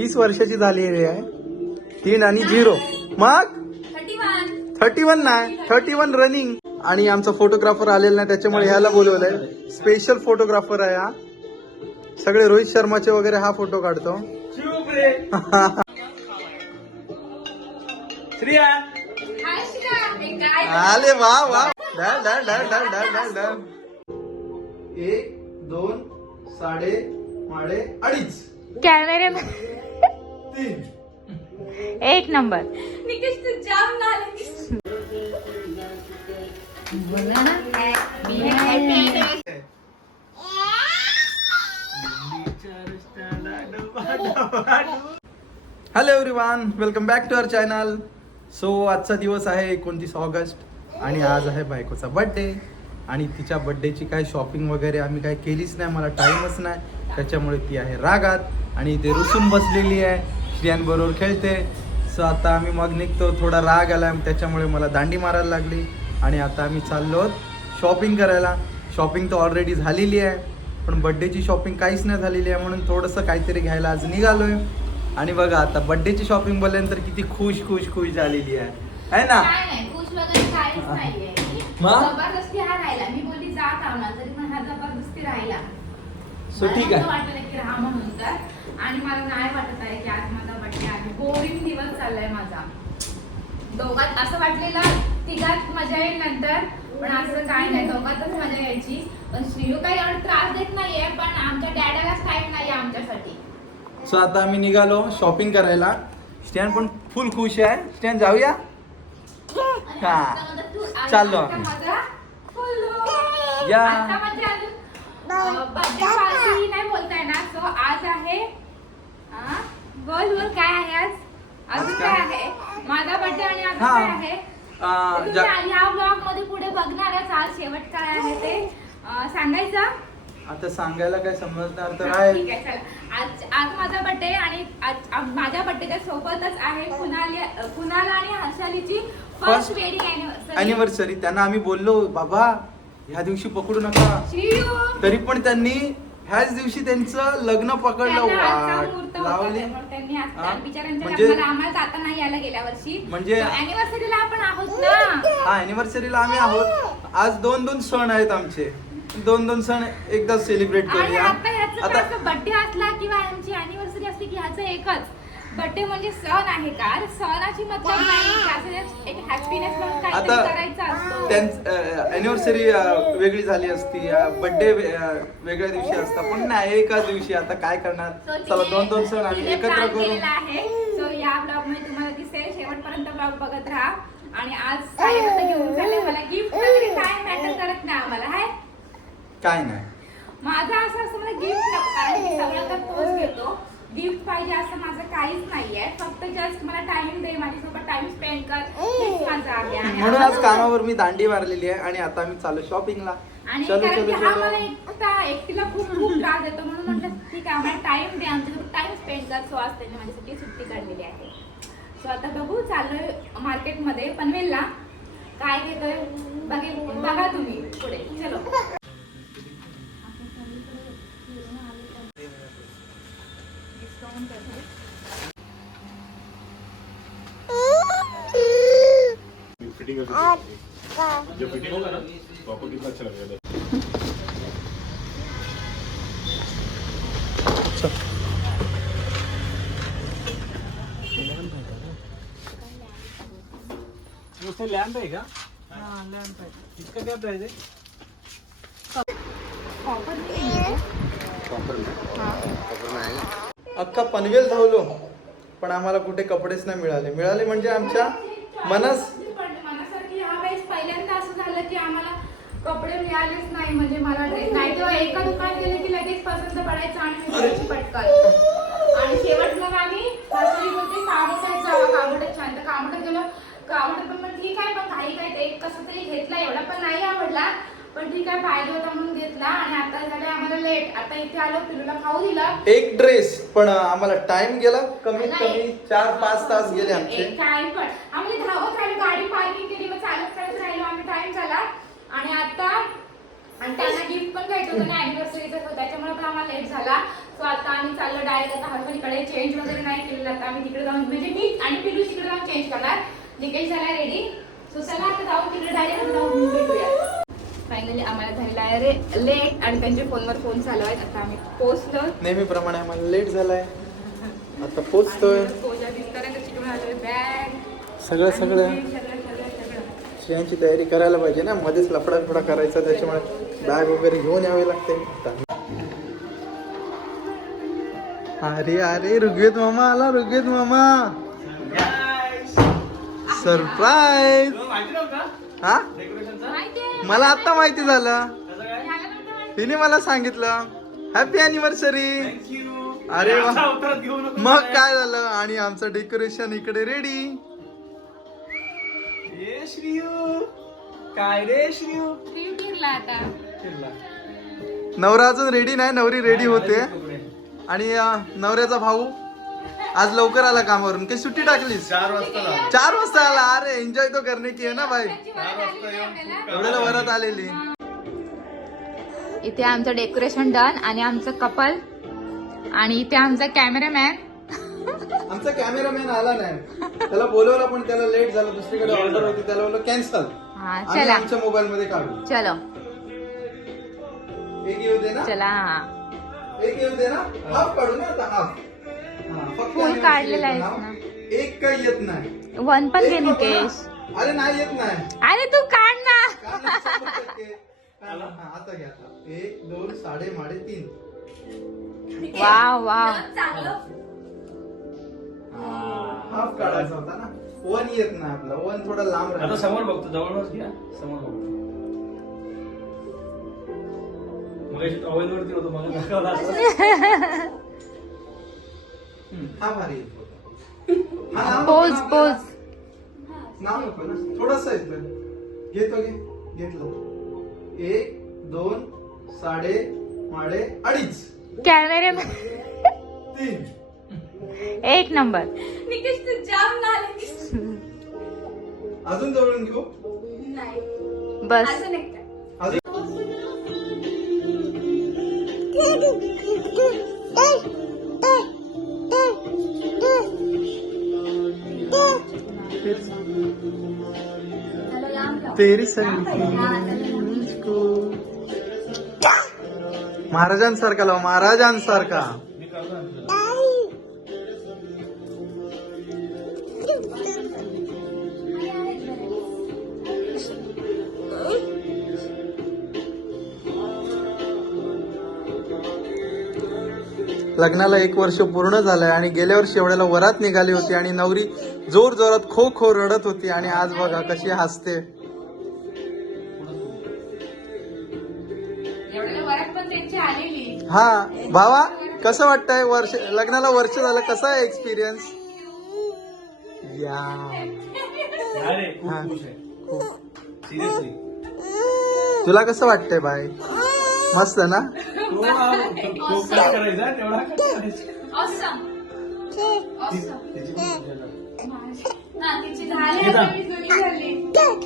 30 वर्षाची झालेली आहे. 3 आणि 0 मग 31 नाही 31 रनिंग. आणि आमचा फोटोग्राफर आलेला नाही त्याच्यामुळे ह्याला बोलवलंय. स्पेशल फोटोग्राफर आहे हा. सगळे रोहित शर्माचे वगैरे हा फोटो काढतो. आले वा वा. 1 2 साडे माडे अडीच कॅमेरे 3 एक नंबर. Hello everyone, welcome back to our channel. So आजचा दिवस आहे 29 ऑगस्ट आणि आज आहे बायकोचा बर्थडे. आणि तिच्या बर्थडेची काय शॉपिंग वगैरे आम्ही काय केलीच नाही, मला टाईमच नाही. त्याच्यामुळे ती आहे रागात आणि ते रुसून बसलेली आहे, श्रियांबरोबर खेळते. सो आता आम्ही मग निघतो. थोडा राग आला त्याच्यामुळे मला दांडी मारायला लागली. आणि आता आम्ही चाललो शॉपिंग करायला. शॉपिंग तर ऑलरेडी झालेली आहे, पण बड्डेची शॉपिंग काहीच नाही झालेली आहे, म्हणून थोडंसं काहीतरी घ्यायला आज निघालोय. आणि बघा आता बड्डेची शॉपिंग बोलल्यानंतर किती खुश खुश खुश झालेली आहे ना. खुश वगैरे काहीच नाहीये. जबरदस्ती हा राहिला. मी बोलली जा कामाला, तरी पण हा जबरदस्ती राहिला. सो ठीक आहे. वाटलं की राहा म्हणून तर. आणि मला नाही वाटत आहे की आज माझा बड्डे आहे. बोरिंग दिवस चाललाय माझा. दोघात असं वाटलेलं तिघात मजा येईल नंतर, पण असं काय नाही, दोघातच मजा यायची. पण श्रीयू काही एवढा त्रास देत नाहीये, पण आमच्या डॅडालाच टाइम नाहीये आमच्यासाठी. सो आता आम्ही निघालो शॉपिंग करायला. स्टॅन पण फुल खुश आहे. स्टॅन जाऊया. हा चाललो आम्ही. या बर्थडे पार्टी नाही बोलताय ना. सो आज आहे बोल बोल काय आहे आज. अजून काय आहे माझा बर्थडे आणि अजून काय आहे तुम्ही या ब्लॉग मध्ये पुढे बघणारच. आज शेवट काय आहे ते सांगायचं. आता सांगायला काय समजणार तर आहे. ठीक आहे चला. आज माझा बर्थडे आणि आज माझ्या बर्थडेच्या सोबतच आहे कुणाल आणि हर्षालीची फर्स्ट वेडिंग अॅनिव्हर्सरी. त्यांना आम्ही बोललो बाबा ह्या दिवशी पकडू नका, तरी पण त्यांनी ह्याच दिवशी त्यांचं लग्न पकडलं. वाट लावली. म्हणजे आम्हाला जाता नाही यायला गेल्या वर्षी. म्हणजे अॅनिव्हर्सरीला आपण आहोत ना. हा अॅनिव्हर्सरीला आम्ही आहोत. आज 2 सण आहेत आमचे. 2 सण एकदा सेलिब्रेट करूया. आता बर्थडे असला किंवा आमची अॅनिव्हर्सरी असली की ह्याचं एकच बर्थडे म्हणजे सण आहे का. सणाची मतलब नाही एक हॅपीनेस म्हणून काहीतरी करायचं असतं. त्यांचं अॅनिव्हर्सरी वेगळी झाली असती, बर्थडे वेगळ्या दिवशी असता, पण नाही एकाच दिवशी. आता काय करणार. चला 2 सण आम्ही एकत्र करू. सो या ब्लॉग मध्ये तुम्हाला दिसेल. शेवटपर्यंत ब्लॉग बघत राहा. आणि आज काय घेऊन चालले मला गिफ्ट वगैरे काय मॅटर करत नाही आम्हाला. हाय काय नाही माझं असं मला गिफ्ट नको, कारण सगळं तर तोच घेतो. गिफ्ट पाहिजे असं माझं काहीच नाहीये. फक्त जस्ट मला टाइम दे, माझ्यासोबत टाइम स्पेंड कर, हेच माझं आहे. म्हणून आज कामावर मी दांडी मारलेली आहे आणि आता आम्ही चालू शॉपिंगला. आणि चलो कारण की चलो हा चलो. मला एकटीला खूप त्रास देतो, म्हणून म्हटलं ठीक आहे आम्हाला टाइम दे, आमच्यासोबत टाइम स्पेंड कर. सो आज त्यांनी माझ्यासाठी सुट्टी काढलेली आहे. सो आता बघू चाललोय मार्केटमध्ये पनवेलला. काय घेतोय बघा तुम्ही पुढे. चलो जब फिटिंग होगा ना तो आपको कितना अच्छा लगेगा. उसमें लैंप है क्या? हाँ लैंप है. इसका क्या प्राइस है? अख्खा पनवेल धावलो, पण आम्हाला कुठे कपडेच नाही मिळाले म्हणजे आमच्या मनासारखी ह्या वेळेस पहिल्यांदा असं झालं की आम्हाला कपडे मिळालेच नाही. म्हणजे मला ड्रेस नाही तेव्हा एका दुकानात गेले की लगेच पसंत पडायचं आणि मी घ्यायची पटकन. आणि शेवट मग आम्ही बोलते कामोट्यात जावा, कामोट्यात छान. तर कामोट्यात गेलो. कामोट्यात पण मग ठीक आहे, पण काही काय एक कसं तरी घेतला, एवढा पण नाही आवडला, पण ठीक आहे पाहिजे होता म्हणून घेतला. आणि आता झालं आम्हाला लेट. आता इथे आलो, पिलूला खाऊ दिला एक ड्रेस, पण आम्हाला टाइम गेला. कमीत कमी 4-5 तास गेले आमचे. टाइम पण आम्ही धावत राहिलो, गाडी पार्किंग केली, मग चालत राहिलो आम्ही. टाइम झाला आणि आता आणि त्यांना गिफ्ट पण घ्यायचं होतं ना अॅनिव्हर्सरीचं, त्याच्यामुळे पण आम्हाला लेट झाला. सो आता आम्ही चाललो डायरेक्ट आता हर्षदीकडे. चेंज वगैरे नाही केलेलं. आता आम्ही तिकडे जाऊन म्हणजे मी आणि पिलू तिकडे जाऊन चेंज करणार. निकेश झाला रेडी. सो चला आता जाऊन तिकडे डायरेक्ट जाऊन भेटूया. फायनली आम्हाला झालेला आहे रे लेट आणि त्यांच्या फोनवर फोन चालू आहेत. आता आम्ही पोहोचलो. नेहमीप्रमाणे आम्हाला लेट झालाय. आता पोचतोय. पोहोचा दिसताना चिकून आलोय. बॅग सगळं सगळं श्रेयांची तयारी करायला पाहिजे ना. मध्येच लफडा करायचा, त्याच्यामुळे बॅग वगैरे घेऊन यावे लागते. अरे अरे ऋग्वेद मामा आला. ऋग्वेद मामा सरप्राईज. हा मला आता माहिती झालं. तिने मला सांगितलं हॅपी अॅनिव्हर्सरी. अरे वा. मग काय झालं. आणि आमचं डेकोरेशन इकडे रेडी. काय रे श्रीयू फिरला आता. नवरा अजून रेडी नाही, नवरी रेडी होते. आणि नवऱ्याचा भाऊ आज लवकर आला कामावरून. काही सुट्टी टाकलीस? 4 वाजता आला. अरे एन्जॉय तो करणे की आहे ना भाई. एवढ्याला वरात आलेली. इथे आमचं डेकोरेशन डन आणि आमचं कपल आणि इथे आमचा कॅमेरामॅन. आमचा कॅमेरामॅन आला नाही. त्याला बोलवलं पण त्याला लेट झालं. दुसरीकडे ऑर्डर होती, त्याला बोललो कॅन्सल. हा आणि चला आमच्या मोबाईल मध्ये काढू. चलो एक येऊ दे ना. चला. हा एक येऊ दे ना. हाफ काढू ना आता. हाफ फक्त फुल काढलेला आहेस ना. एक काही येत नाही. 1 पण घे एक नको ना. निकेश. अरे नाही येत नाही. अरे तू काढ ना. कारण 100%. हा, आता घ्या. 1 2 3.5. Wow wow. हाफ काढायचा होता ना. 1 येत नाही आपला. 1 थोडा लांब आता राहतो. समोर बघतो, जवळच घ्या. समोर बघतो. मग टॉवेल वरती होतो मला दाखवला असं. हा भारी हा नाव पोज नको ना पोज. आपल्याला. नाव नको ना. थोडासा येतोय. घेतो घे. घेतलं. 1 2 2.5. कॅमेरामॅन 3. एक नंबर. निकेश तू जाम नालायक. अजून जवळून घेऊ. नाही बस. असं नाही का? अजून तेरी महाराजांसारखा लाव. महाराजांसारखा. लग्नाला 1 वर्ष पूर्ण झालंय आणि गेल्या वर्षी एवढ्याला वरात निघाली होती आणि नवरी जोर जोरात खो खो रडत होती. आणि आज बघा कशी हसते. एवढ्याला वरात पण त्यांची आलेली. हा भावा कसं वाटतंय. लग्नाला वर्ष झालं. कसा आहे एक्सपिरियन्स? या अरे खूप हा. खुश आहे. सिरियसली. तुला कसं वाटतंय बाय? मस्त ना. तो काय करायचा तेवढा काय करायचा. Awesome. Awesome. त्याची पण मजा झाली. हा, तिची झाली आता मी जुनी झाली.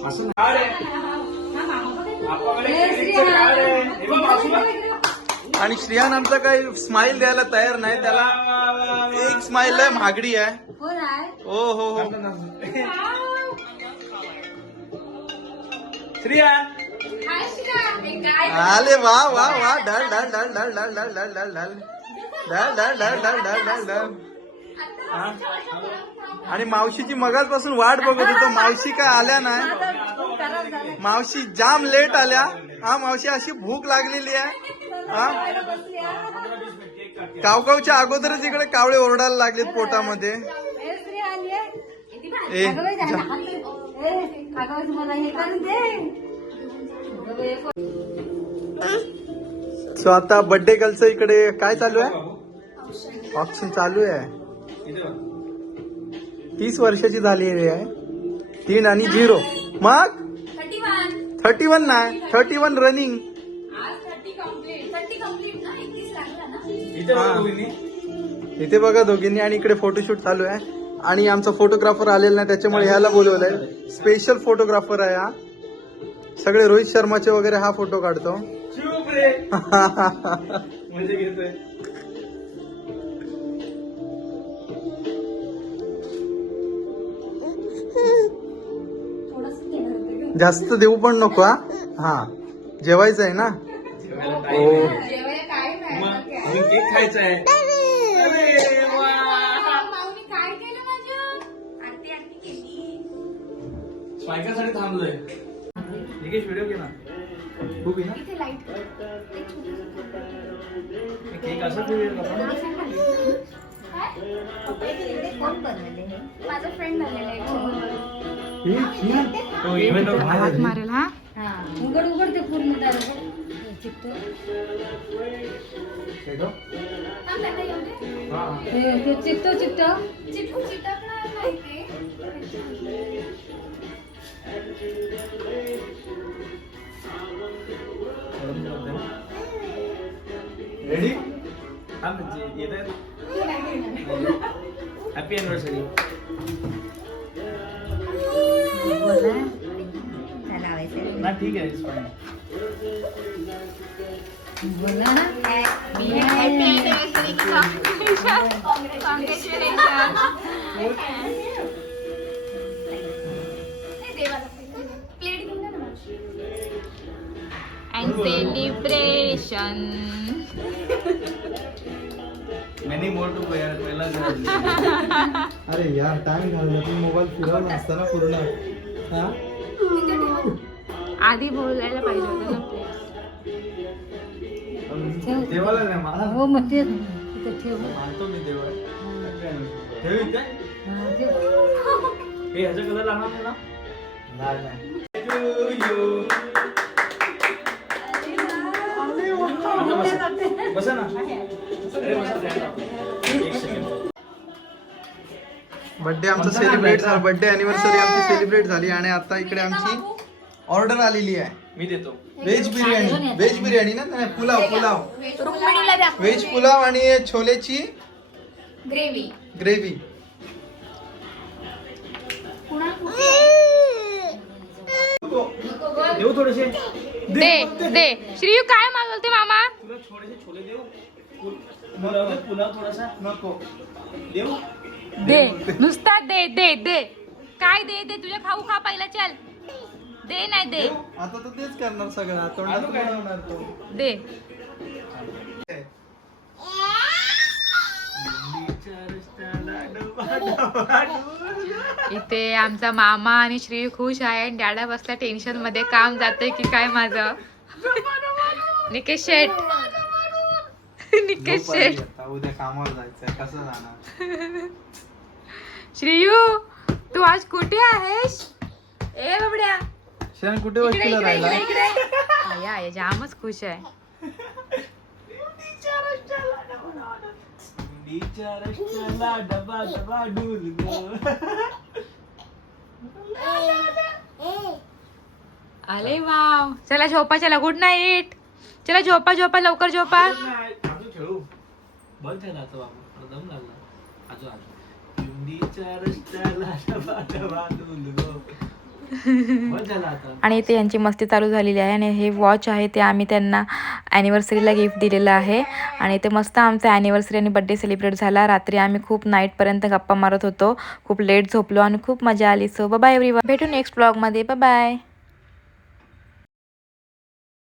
असं काय रे? हा, मामा बघायचं. आपल्याकडे क्लिनिकचं काय रे? हे बघ बाजूला. आणि श्रियान आमचा काही स्माइल द्यायला तयार नाही. त्याला एक स्माइल आहे महागडी आहे. ओ हो हो. श्रिया हाय श्रीरा. हे काय? आले वा वा वा. ढल ढल ढल ढल ढल ढल ढल ढल ढल ढल ढल ढल ढल ढल ढल ढल. आणि मावशीची मगाचपासून वाट बघत होतो. मावशी काय आल्या नाही. मावशी जाम लेट आल्या. हा मावशी अशी भूक लागलेली आहे. हा कावकावच्या अगोदरच इकडे कावळे ओरडायला लागलेत पोटामध्ये. ए सो आता बर्थडे गर्लचं इकडे काय चालू आहे? ऑप्शन चालू आहे. 30 वर्षाची झालेली आहे. 3 आणि 0. मग 31 नाही. 31 रनिंग. आज 30 कंप्लीट ना. 31 लागला ना. इथे बघा दोघींनी. इथे बघा दोघींनी. आणि इकडे फोटोशूट चालू आहे. आणि आमचा फोटोग्राफर आलेला नाही त्याच्यामुळे ह्याला बोलवलंय. स्पेशल फोटोग्राफर आहे हा. सगळे रोहित शर्माचे वगैरे हा फोटो काढतो. चूप रे. मजा घेतोय. जास्त देऊ पण नको हा. हा जेवायचं आहे ना. हो जेवायला काय नाही मग केक खायचा आहे. माऊनी काय केलं माझं? आरती केली. स्वायकासाठी थांबलोय. निकेश व्हिडिओ घे ना. खूप आहे ना इथे लाईट केक असं ठेवूया का आपण? कोण बनवले हे? माझा फ्रेंड आलेला आहे. तो इव्हेंट हात मारेल हा. उघड उघड ते पूर्ण दार चित्त चित्त चित्त चित्तकणार नाही ते. रेडी? हा म्हणजे येत आहे. Happy anniversary. ना ठीक आहे. it's fine. And celebration. Many more to go यार. पहिला अरे यार टाइम घालवला. तू मोबाईल फिरवला असता ना पूर्ण. हा आधी बोलायला पाहिजे होतं ना. देवाला नाही मला. हो मग ते तिथे ठेव. मानतो मी देवा. ठेवी काय? हे ह्याचा कलर लागणार नाही ना? लाल नाही. बसा ना. अरे बसा. एक सेकंड. बर्थडे आमचा सेलिब्रेट झाला. बर्थडे अॅनिव्हर्सरी आमची सेलिब्रेट झाली आणि आता इकडे आमची ऑर्डर आलेली आहे. मी देतो. व्हेज बिर्याणी. व्हेज बिर्याणी ना नाही, पुलाव पुलाव. रुक्मिणीला द्या व्हेज पुलाव आणि छोलेची ग्रेव्ही. ग्रेव्ही. देऊ थोडेसे. दे श्रीयू काय मागवते मामा? तुला थोडेसे छोले देऊ. पुलाव थोडासा नको. देऊ. दे नुसता दे दे दे. काय दे दे तुझ्या खाऊ खा पहिला. चल दे नाही दे आता तर तेच करणार सगळं. तोंडात काय होणार तो. दे. इथे आमचा मामा आणि श्री खुश आहे आणि डॅडा बसला टेन्शन मध्ये. काम जातंय की काय माझं. निकेश शेठ. निकेश शेठ. आता उद्या कामावर जायचंय. कसं जाणार. श्रीयू तू आज कुठे आहेस? ए बाबड्या शेण कुठे वस्तीला राहिला. आया जामच खुश आहे. अरे वाव. चला झोपा. चला गुड नाईट. चला झोपा झोपा लवकर झोपा. आजू खेळू. बंद झाला आता बाबा. दम लागला. आजू आजू. दिंडीच्या रस्त्याला डबा डबा डुलगो. बंद झाला आता. आणि इथे यांची मस्ती चालू झालेली आहे आणि हे वॉच आहे ते आम्ही त्यांना ॲनिव्हर्सरीला गिफ्ट दिलेलं आहे. आणि ते मस्त आमचं ॲनिव्हर्सरी आणि बड्डे सेलिब्रेट झाला. रात्री आम्ही खूप नाईटपर्यंत गप्पा मारत होतो. खूप लेट झोपलो आणि खूप मजा आली. So bye everyone. भेटू नेक्स्ट ब्लॉगमध्ये. बाय.